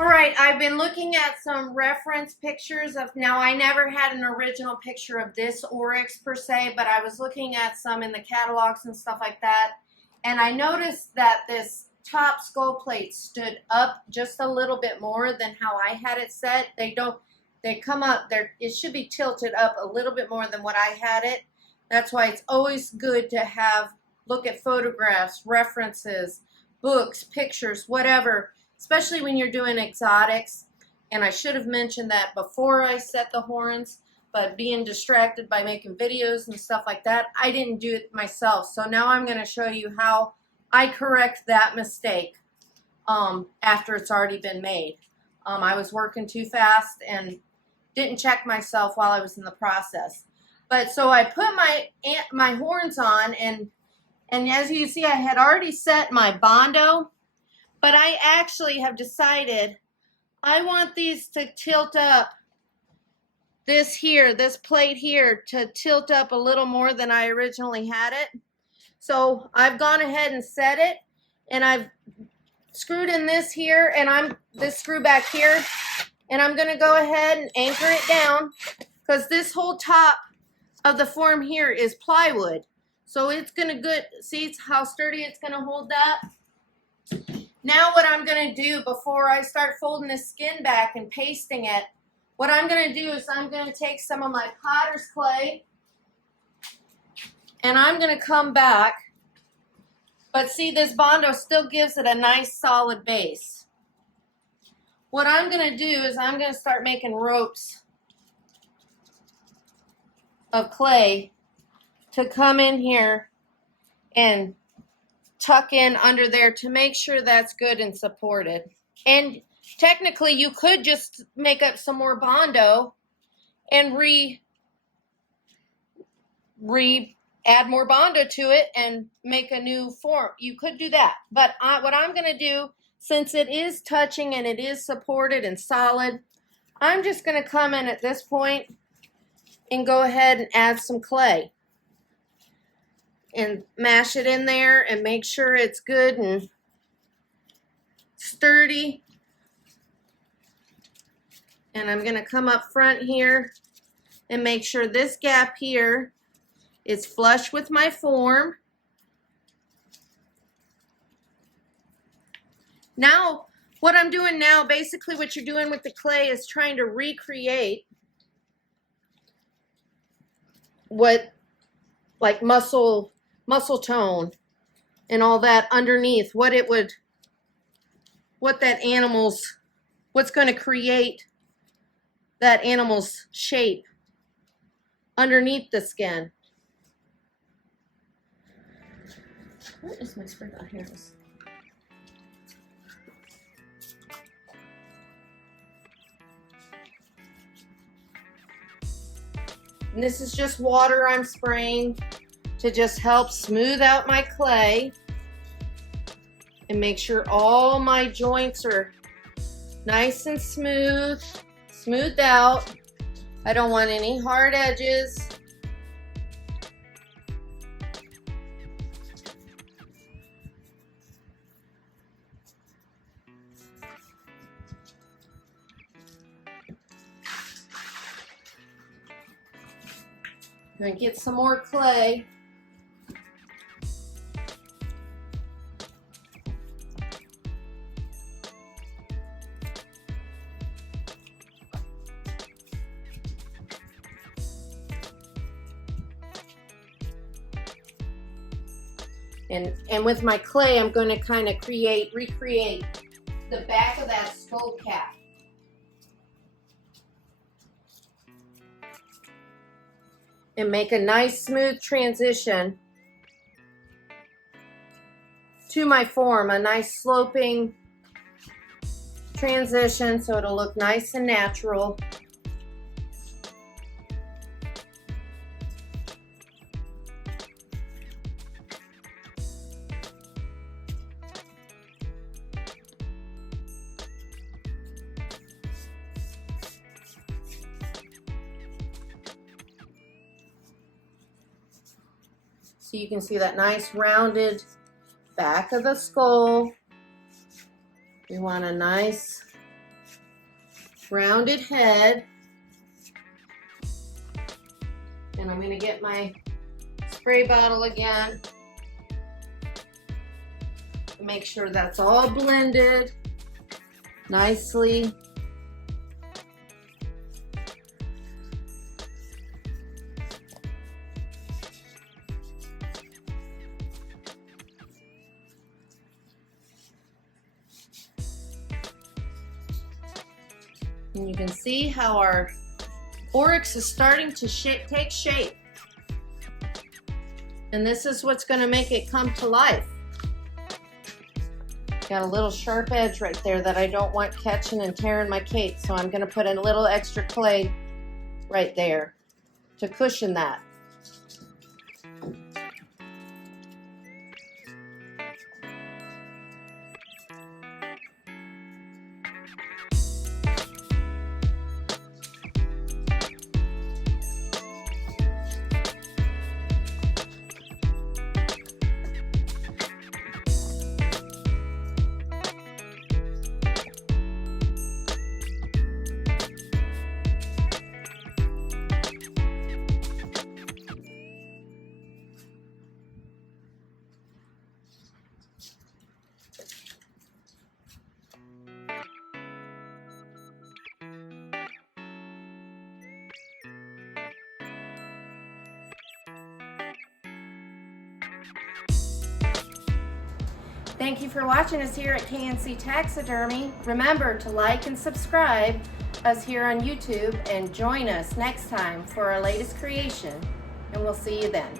All right, I've been looking at some reference pictures of, now I never had an original picture of this Oryx per se, but I was looking at some in the catalogs and stuff like that, and I noticed that this top skull plate stood up just a little bit more than how I had it set. They come up, it should be tilted up a little bit more than what I had it. That's why it's always good to look at photographs, references, books, pictures, whatever, especially when you're doing exotics. And I should have mentioned that before I set the horns, but being distracted by making videos and stuff like that, I didn't do it myself. So now I'm going to show you how I correct that mistake after it's already been made. I was working too fast and didn't check myself while I was in the process. But so I put my horns on, and as you see, I had already set my Bondo. But I actually have decided I want these to tilt up, this plate here, to tilt up a little more than I originally had it. So I've gone ahead and set it, and I've screwed in this here, and this screw back here, and I'm going to go ahead and anchor it down, because this whole top of the form here is plywood. So it's going to see how sturdy it's going to hold that? Now what I'm going to do before I start folding this skin back and pasting it, what I'm going to do is I'm going to take some of my potter's clay and I'm going to come back. But see, this Bondo still gives it a nice solid base. What I'm going to do is I'm going to start making ropes of clay to come in here and tuck in under there to make sure that's good and supported. And technically you could just make up some more Bondo and add more Bondo to it and make a new form. You could do that. But what I'm going to do, since it is touching and it is supported and solid, I'm just going to come in at this point and go ahead and add some clay and mash it in there and make sure it's good and sturdy. And I'm going to come up front here and make sure this gap here is flush with my form. Now, what I'm doing now, basically what you're doing with the clay is trying to recreate what, like muscle tone and all that underneath, what's going to create that animal's shape underneath the skin. Where is my spray gun? Here it is. And this is just water I'm spraying to just help smooth out my clay and make sure all my joints are nice and smoothed out. I don't want any hard edges. I'm going to get some more clay. And with my clay, I'm going to kind of recreate the back of that skull cap. And make a nice smooth transition to my form, a nice sloping transition so it'll look nice and natural. So you can see that nice rounded back of the skull. We want a nice rounded head. And I'm going to get my spray bottle again. Make sure that's all blended nicely. And you can see how our Oryx is starting to take shape. And this is what's going to make it come to life. Got a little sharp edge right there that I don't want catching and tearing my cake, so I'm going to put in a little extra clay right there to cushion that. Thank you for watching us here at K&C Taxidermy. Remember to like and subscribe us here on YouTube and join us next time for our latest creation. And we'll see you then.